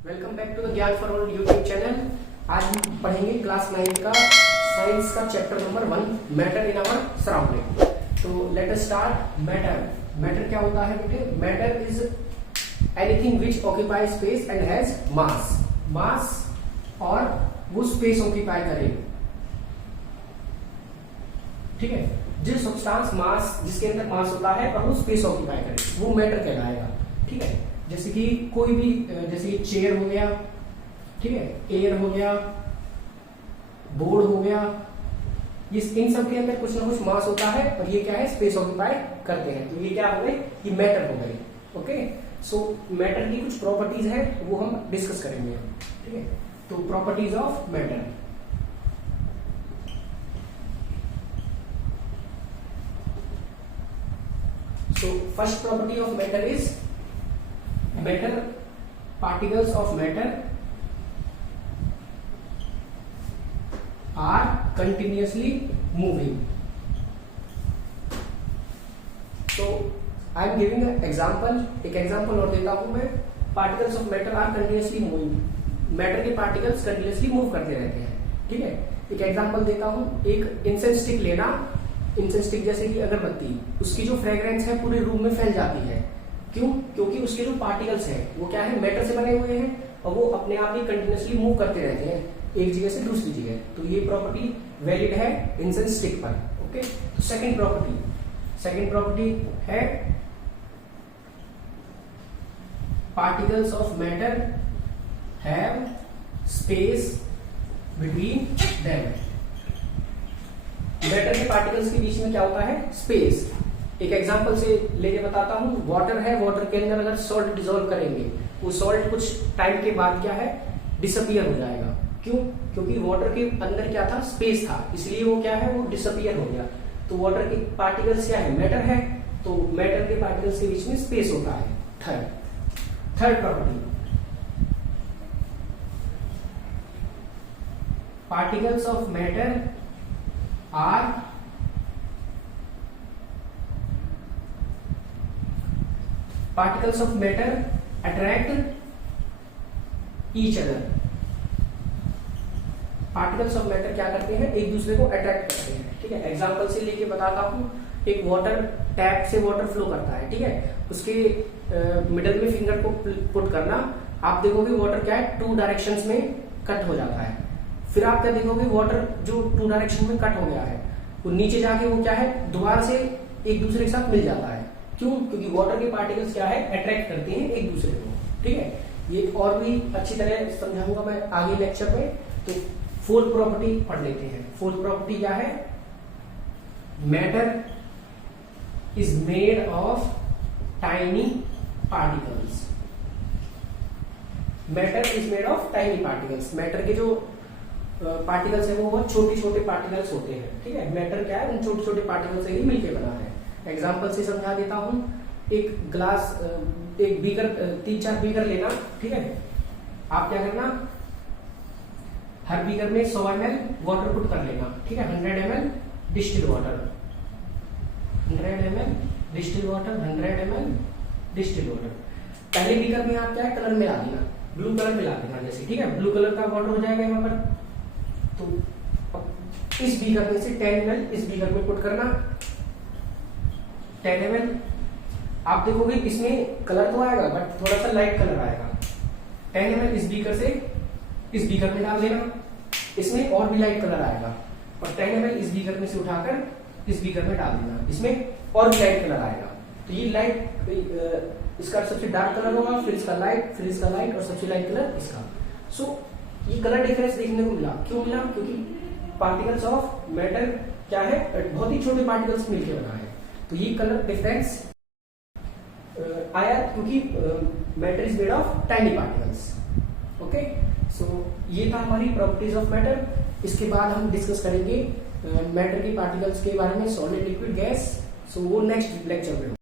Welcome back to the Gyan for all YouTube channel. आज हम पढ़ेंगे क्लास 9 का साइंस का chapter number 1 matter in our surrounding. तो लेट अस स्टार्ट। मैटर क्या होता है बेटे? Matter is anything which occupy space and has mass और वो स्पेस ऑक्यूपाई करे। ठीक है, जिस सब्सटेंस मास जिसके अंदर मास होता है और वो स्पेस ऑक्यूपाई करे वो मैटर कहलाएगा। ठीक है, जैसे कि कोई भी, जैसे कि चेयर हो गया, ठीक है, एयर हो गया, बोर्ड हो गया, ये इन सब के अंदर कुछ ना कुछ मास होता है और ये क्या है, स्पेस ऑक्यूपाई करते हैं। तो ये क्या हो गए, ये मैटर हो गए। ओके, सो मैटर की कुछ प्रॉपर्टीज है वो हम डिस्कस करेंगे। ठीक है, तो properties of matter. So first property of matter is particles of matter are continuously moving. So I am giving an example, एक एग्जाम्पल और देता हूं मैं। Particles of matter are continuously moving. Matter के पार्टिकल्स कंटिन्यूसली मूव करते रहते हैं। ठीक है, एक एग्जाम्पल देता हूं। एक इंसेंस स्टिक लेना, इंसेंस स्टिक जैसे कि अगरबत्ती, उसकी जो फ्रेग्रेंस है पूरे रूम में फैल जाती है। क्यों? क्योंकि उसके जो पार्टिकल्स हैं वो क्या है, मैटर से बने हुए हैं और वो अपने आप ही कंटिन्यूसली मूव करते रहते हैं एक जगह से दूसरी जगह। तो ये प्रॉपर्टी वैलिड है इंसेंस स्टिक पर। ओके, तो सेकंड प्रॉपर्टी है particles of matter have space between them. Matter के पार्टिकल्स के बीच में क्या होता है, स्पेस। एक एग्जांपल से लेके बताता हूं। वाटर है, वाटर के अंदर अगर सॉल्ट डिसॉल्व करेंगे, वो सॉल्ट कुछ टाइम के बाद क्या है, डिसअपियर हो जाएगा। क्यों? क्योंकि वाटर के अंदर क्या था, स्पेस था, इसलिए वो क्या है, वो डिसअपियर हो गया। तो वाटर के पार्टिकल्स क्या है, मैटर है, तो मैटर के पार्टिकल्स के बीच में स्पेस होता है। Third property, particles of matter are particles of matter attract each other। पार्टिकल्स ऑफ मैटर क्या करते हैं, एक दूसरे को अट्रैक्ट करते हैं। ठीक है, एग्जांपल से लेके बताता हूं। एक वाटर टैप से वाटर फ्लो करता है, ठीक है, उसके मिडल में फिंगर को पुट करना, आप देखोगे वाटर क्या है, 2 डायरेक्शंस में कट हो जाता है। फिर आप क्या देखोगे, वाटर जो 2 डायरेक्शन में कट हो गया है वो नीचे जाके वो क्या है, दोबारा से एक दूसरे के साथ मिल जाता है। क्यों? क्योंकि वाटर के पार्टिकल्स क्या है, अट्रैक्ट करते हैं एक दूसरे को। ठीक है, ये और भी अच्छी तरह समझाऊंगा मैं आगे लेक्चर में। तो फोर्थ प्रॉपर्टी पढ़ लेते हैं। फोर्थ प्रॉपर्टी क्या है, matter is made of tiny particles. Matter is made of tiny particles. Matter के जो पार्टिकल्स है वो बहुत छोटे छोटे पार्टिकल्स होते हैं। ठीक है, मैटर क्या है, उन छोटे छोटे पार्टिकल्स से ही मिलकर बना है। एग्जाम्पल से समझा देता हूं। एक ग्लास, एक बीकर, 3-4 बीकर लेना। ठीक है, आप क्या करना, हर बीकर में 100 ml वाटर पुट कर लेना। ठीक है, 100 ml distil water, 100 ml distil water, 100 ml distil water. पहले बीकर में आप क्या है, कलर मिला देना, ब्लू कलर मिला देना जैसे। ठीक है, ब्लू कलर का वाटर हो जाएगा यहाँ पर। तो इस बीकर में से 10 ml इस बीकर में पुट करना, 10 ml। आप देखोगे इसमें कलर तो आएगा बट थोड़ा सा लाइट कलर आएगा। 10 ml इस बीकर से इस बीकर में डाल देना, इसमें और भी लाइट कलर आएगा। और 10 ml इस बीकर में से उठाकर इस बीकर में डाल देना, इसमें और भी लाइट कलर आएगा। तो ये लाइट, इसका सबसे डार्क कलर होगा, फिर इसका लाइट, फिर इसका लाइट और सबसे लाइट कलर इसका। सो ये कलर डिफरेंस देखने को मिला। क्यों मिला? क्योंकि पार्टिकल्स ऑफ मैटर क्या है, बहुत ही छोटे पार्टिकल्स मिलकर बना है। तो ये कलर डिफरेंस आया क्योंकि matter is made of tiny particles. Okay, so ये था हमारी प्रॉपर्टीज ऑफ मैटर। इसके बाद हम डिस्कस करेंगे मैटर के पार्टिकल्स के बारे में, सॉलिड, लिक्विड, गैस। सो वो नेक्स्ट लेक्चर में।